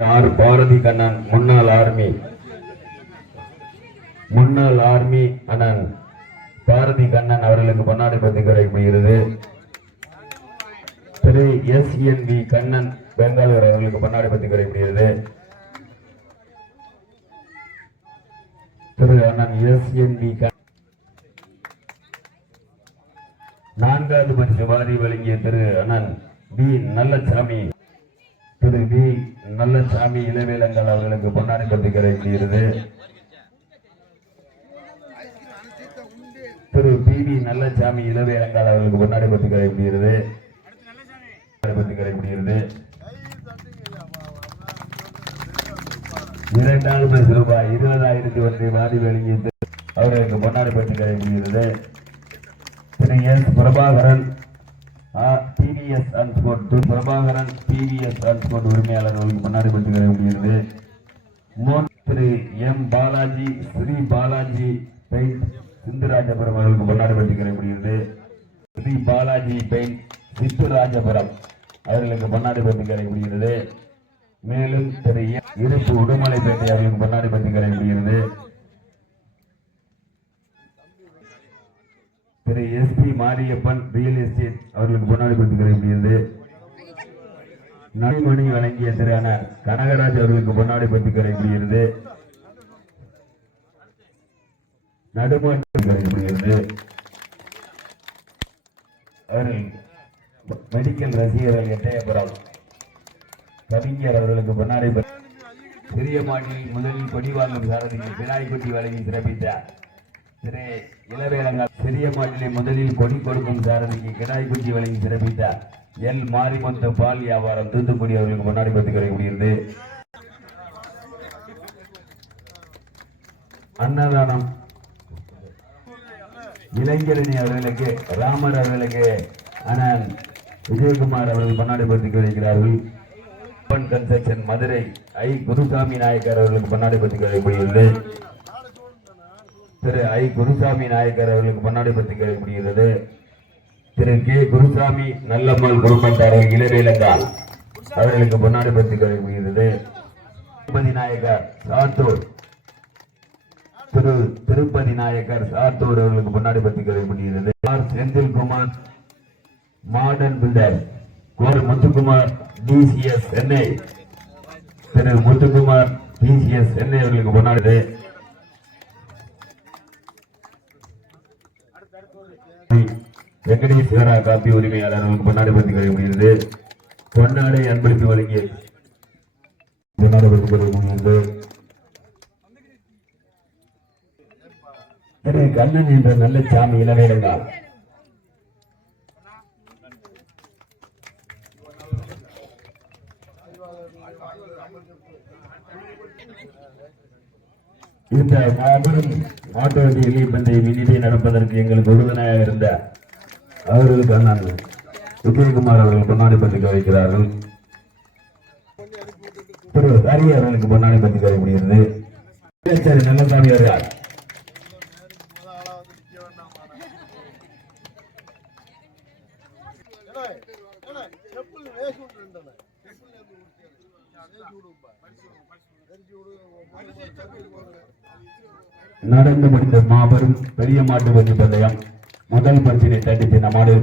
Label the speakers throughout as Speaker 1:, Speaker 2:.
Speaker 1: R Bharathi Kannan? முன்னாள் army. முன்னாள் army அண்ணன் பாரதி கண்ணன் அவர்களுக்கு பொன்னாடை பற்றி கிடைக்கப்படுகிறது Thiru S. N. V. Kannan Bengaluru அவர்களுக்கு பொன்னாடை பற்றி கிடைக்கப்படுகிறது திரு அண்ணன் எஸ். என். வி. நான்காவது பரிசு வாரி வழங்கிய திரு அண்ணன் பி நல்லசாமி. திரு பி நல்ல சாமி இளவேலங்கள் அவர்களுக்கு பொன்னாடி பற்றி கிடைக்கிறது திரு பி வி நல்லசாமி இளவேலங்கள் அவர்களுக்கு பொன்னாடி பற்றி கிடைக்கிறது பற்றி கிடைக்கிறது இரண்டாவது பரிசு ரூபாய் இருபதாயிரத்தி ஒன்றை வாரி வழங்கிய அவர்களுக்கு பொன்னாடி பற்றி கிடைக்கிறது Thiru S Prabhakaran TVS transport Prabhakaran TVS transport உரிமையாளர்களுக்கு முன்னாடி பற்றி கிடைக்கிறது திரு எம் பாலாஜி ஸ்ரீ பாலாஜி பெயிண்ட் சிந்துராஜபுரம் அவர்களுக்கு முன்னாடி பற்றி ஸ்ரீ பாலாஜி பெயிண்ட் சித்துராஜபுரம் அவர்களுக்கு முன்னாடி பற்றி முடிகிறது மேலும் திரு எம் இருப்பு உடுமலைப்பேட்டை அவர்களுக்கு முன்னாடி பற்றி Thiru S P Mariappan real estate அவர்களுக்கு முன்னாடி பற்றி கிடைக்கிறது வழங்கிய திரு கனகராஜ் அவர்களுக்கு பொன்னாடி பற்றி கிடைக்கிறது நடுமணி கிடைக்கப்படுகிறது அவர்கள் மெடிக்கல் ரசிகர்கள் எட்டயபுரம் கவிஞர் அவர்களுக்கு பொன்னாடி பெரிய மாட்டில் முதலில் கொடி வாங்கும் சாரதிக்கு பினாய்குட்டி வழங்கி சிறப்பித்தார். திரு சிறிய மாட்டிலே முதலில் கொடி கொடுக்கும் சாரதிக்கு கிடாய் குஞ்சி வழங்கி சிறப்பித்தார். எல் மாரிமுத்து பால் வியாபாரம் தூத்துக்குடி அவர்களுக்கு முன்னாடி பத்து கிடைக்கக்கூடியது அன்னதானம். இளைஞரணி அவர்களுக்கு ராமர் அவர்களுக்கு ஆனால் விஜயகுமார் அவர்கள் முன்னாடி பத்து கிடைக்கிறார்கள் கன்ஸ்ட்ரக்ஷன் மதுரை ஐ. குருசாமி நாயக்கர் அவர்களுக்கு முன்னாடி பத்து கிடைக்கக்கூடியது திரு ஐ. குருசாமி நாயக்கர் அவர்களுக்கு பொன்னாடை பற்றி கேட்கப்படுகிறது திரு கே. குருசாமி நல்லம்மாள் குடும்பத்தாரர் இளவேலங்கால் அவர்களுக்கு பொன்னாடி பற்றி கேட்கப்படுகிறது திருப்பதி நாயக்கர் சாத்தூர். திரு திருப்பதி நாயக்கர் சாத்தூர் அவர்களுக்கு பொன்னாடி பற்றி கேட்கப்படுகிறது ஆர். செந்தில்குமார் மாடர்ன் பில்டர் கோர் முத்துக்குமார் டிசிஎஸ் சென்னை. திரு முத்துக்குமார் டிசிஎஸ் சென்னை அவர்களுக்கு வெங்கடேஷ் சிவரா காப்பி உரிமையாளர்களுக்கு பொன்னாடை பற்றி கிடைக்கப்படுகிறது பொன்னாடை அன்பளிப்பு வழங்கிய பொன்னாடை பற்றி கிடைக்கப்படுகிறது திரு கண்ணன் என்ற நல்ல சாமி இளவேலங்கால் இந்த மாபெரும் மாட்டு வண்டி எளிய பந்தயம் இனிதே நடப்பதற்கு எங்களுக்கு உறுதுணையாக இருந்த அவர்களுக்கு அண்ணன் விஜயகுமார் அவர்கள் பொன்னாடி பத்திரிகை வைக்கிறார்கள். திரு ஹரி அவர்களுக்கு பொன்னாடி பத்திரிகை முடிகிறது சரி நல்லசாமி அவர்கள் நடந்து முடிந்த மாபெரும் பெரிய மாட்டு பஞ்சு பந்தயம். முதல் பரிசினை தட்டி சென்ற மாடு.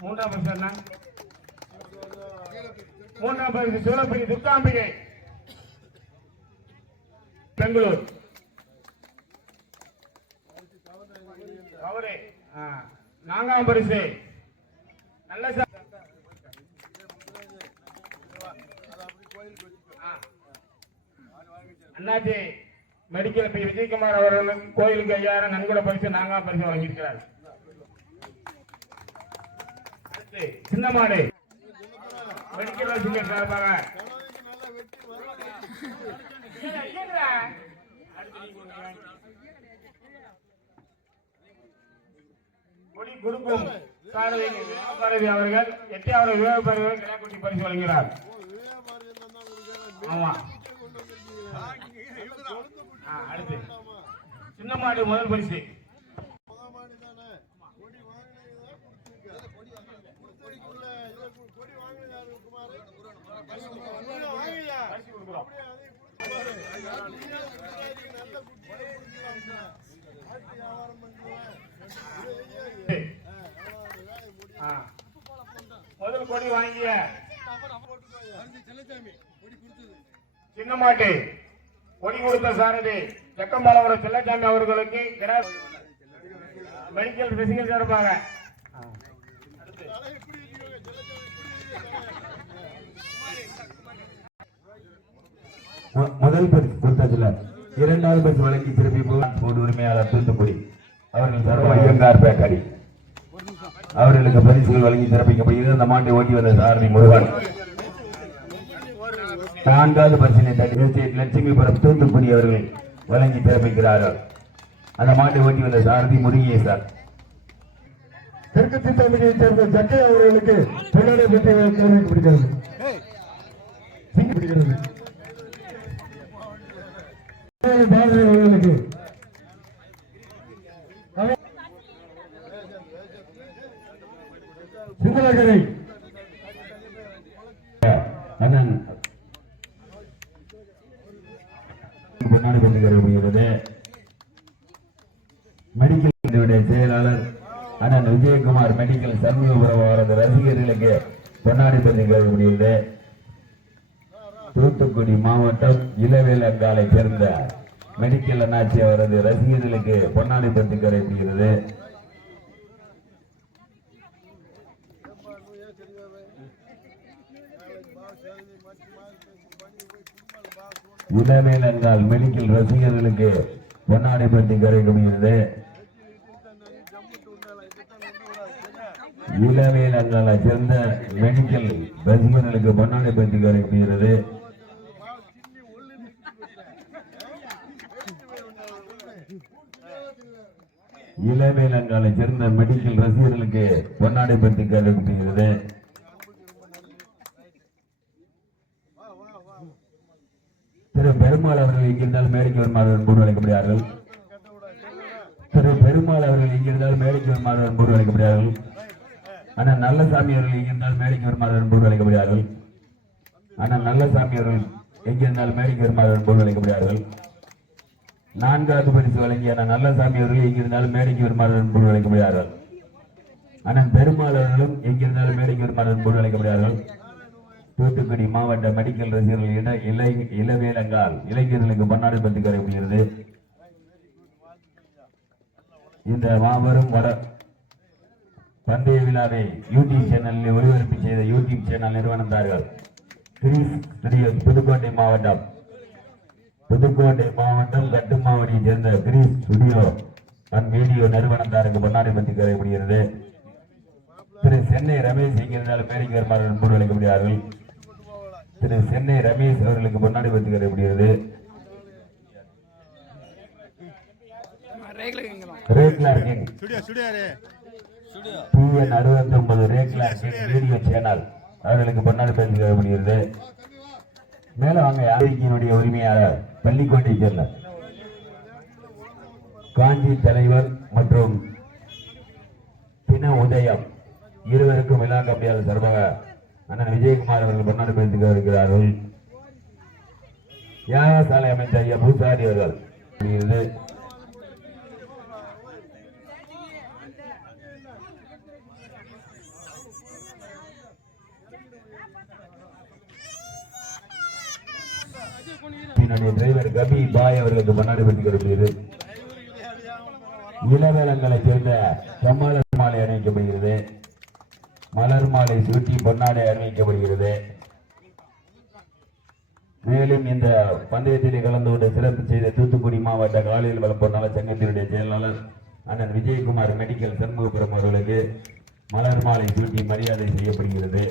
Speaker 2: மூன்றாம் பரிசு மூன்றாம் பகுதி சிவலப்பதி துர்காம்பிகை பெங்களூர். அவரே நான்காம் பரிசு. நல்ல சார் அண்ணாச்சி மெடிக்கல் பி விஜயகுமார் அவர்களும் கோயிலுக்கு ஐயாயிரம் நன்கொடை பரிசு நான்காம் பரிசு வழங்கியிருக்கிறார். சின்னமாடு. மெடிக்கல் கொடுக்கும் அவர்கள் எட்டியாவது விவேகப்பறவைகள் கிராக்குட்டி பரிசு வழங்குகிறார். முதல் பரிசு. முதல் கொடி வாங்கிய சின்ன மாட்டு கொடி கொடுத்த சாரதி செக்கம்பாலவரம் செல்லச்சாமி அவர்களுக்கு கிரா- மெடிக்கல் பிசிக்கல் சார்பாக
Speaker 1: முதல் பரிசு கொடுத்ததுல இரண்டாவது பரிசு வழங்கி திருப்பி போடு உரிமையாளர் தூத்துக்குடி அவர்கள் சார்பாக ஐயங்கார் பேக்கரி அவர்களுக்கு பரிசுகள் வழங்கி சிறப்பிக்கப்படுகிறது அந்த மாட்டை ஓட்டி வந்த சாரதி முருகன். நான்காவது பரிசினை தட்டி லட்சுமி லட்சுமிபுரம் தூத்துக்குடி அவர்கள் வழங்கி சிறப்பிக்கிறார்கள். அந்த மாட்டை ஓட்டி வந்த சாரதி முருகேசன்.
Speaker 3: தெற்கு சிந்தாமணியை சேர்ந்த ஜக்கை அவர்களுக்கு பொன்னாடை பெற்று பிடிக்கிறது. அவர்களுக்கு சிந்தலகரை
Speaker 1: அண்ணன். கொண்டு வருகிறது மெடிக்கல் செயலாளர் அண்ணன் விஜயகுமார் மெடிக்கல் சண்முகபுரம் அவரது ரசிகர்களுக்கு பொன்னாடி பந்து கருதப்படுகிறது தூத்துக்குடி மாவட்டம் இளவேலங்காலை சேர்ந்த மெடிக்கல் அண்ணாச்சி அவரது ரசிகர்களுக்கு பொன்னாடி பந்து இளவேல் அங்கால் மெடிக்கல் ரசிகர்களுக்கு பொன்னாடி பற்றி கரைக்கப்படுகிறது. இளவேலங்காலை சேர்ந்த மெடிக்கல் ரசிகர்களுக்கு பொன்னாடி பற்றி கரைக்கப்படுகிறது. இளவேலங்காலை சேர்ந்த மெடிக்கல் ரசிகர்களுக்கு பொன்னாடை பற்றி கரைக்கப்படுகிறது திரு பெருமாள் அவர்கள் இங்கிருந்தால் மேடைக்கு வருமாறு அன்போடு அழைக்கப்படுகிறார்கள். திரு பெருமாள் அவர்கள் இங்கிருந்தால் மேடைக்கு வருமாறு அன்போடு அழைக்கப்படுகிறார்கள். ஆனால் நல்லசாமி அவர்கள் இங்கிருந்தால் மேடைக்கு வருமாறு அன்போடு அழைக்கப்படுகிறார்கள். ஆனால் நல்லசாமி அவர்கள் எங்கிருந்தால் மேடைக்கு வருமாறு அன்போடு அழைக்கப்படுகிறார்கள். நான்காவது பரிசு வழங்கிய நல்ல நல்லசாமி அவர்கள் எங்கிருந்தாலும் மேடைக்கு வருமாறு அன்போடு அழைக்கப்படுகிறார்கள். அண்ணன் பெருமாள் அவர்களும் எங்கிருந்தாலும் மேடைக்கு வருமாறு அன்போடு அழைக்கப்படுகிறார்கள். தூத்துக்குடி மாவட்ட மெடிக்கல் ரசிகர்கள் இட இளை இளவேலங்கால் இளைஞர்களுக்கு பன்னாடு பத்து கரைப்படுகிறது இந்த மாபெரும் வட பந்தய விழாவை யூடியூப் சேனலில் ஒளிபரப்பு செய்த யூடியூப் சேனல் நிறுவனம் தார்கள். புதுக்கோட்டை மாவட்டம் புதுக்கோட்டை மாவட்டம் கட்டுமாவடியை சேர்ந்த கிரீஸ் ஸ்டுடியோ. அண்ட் வீடியோ நிறுவனத்தாருக்கு பொன்னாடி பற்றி கரைப்படுகிறது திரு சென்னை ரமேஷ் இங்கிருந்தாலும் மேடைக்கு வருமாறு அளிக்கப்படுகிறார்கள் திரு சென்னை ரமேஷ் அவர்களுக்கு பொன்னாடி பற்றி கரைப்படுகிறது ரேக்லார் கிங். டிஎன் அறுபத்தி ஒன்பது ரேக்லார் கிங் வீடியோ சேனல் அவர்களுக்கு பொன்னாடி பத்தி கரைப்படுகிறது மேல வாங்க யாரிக்கினுடைய உரிமையாளர் பள்ளிக்கோட்டை சேர்ந்த காஞ்சி தலைவர் மற்றும் பின உதயம் இருவருக்கும் விழா கம்பியாளர் சார்பாக அண்ணன் விஜயகுமார் அவர்கள் பொன்னாடி பேசுக இருக்கிறார்கள். யாகசாலை அமைச்சர் ஐயா பூசாரி அவர்கள்? இது டிரைவர் கபி பாய் அவர்களுக்கு முன்னாடி பேசி கொடுக்கிறது இளவேலங்களை சேர்ந்த கம்மாளர் மாலை அணிவிக்கப்படுகிறது. மலர் மாலை சூட்டி பொன்னாடை அணிவிக்கப்படுகிறது. மேலும் இந்த பந்தயத்திலே கலந்து கொண்டு சிறப்பு செய்த தூத்துக்குடி மாவட்ட காலையில் வளர்ப்போர் நல சங்கத்தினுடைய செயலாளர் அண்ணன் விஜயகுமார் மெடிக்கல் சண்முகபுரம் அவர்களுக்கு மலர் மாலை சூட்டி மரியாதை செய்யப்படுகிறது.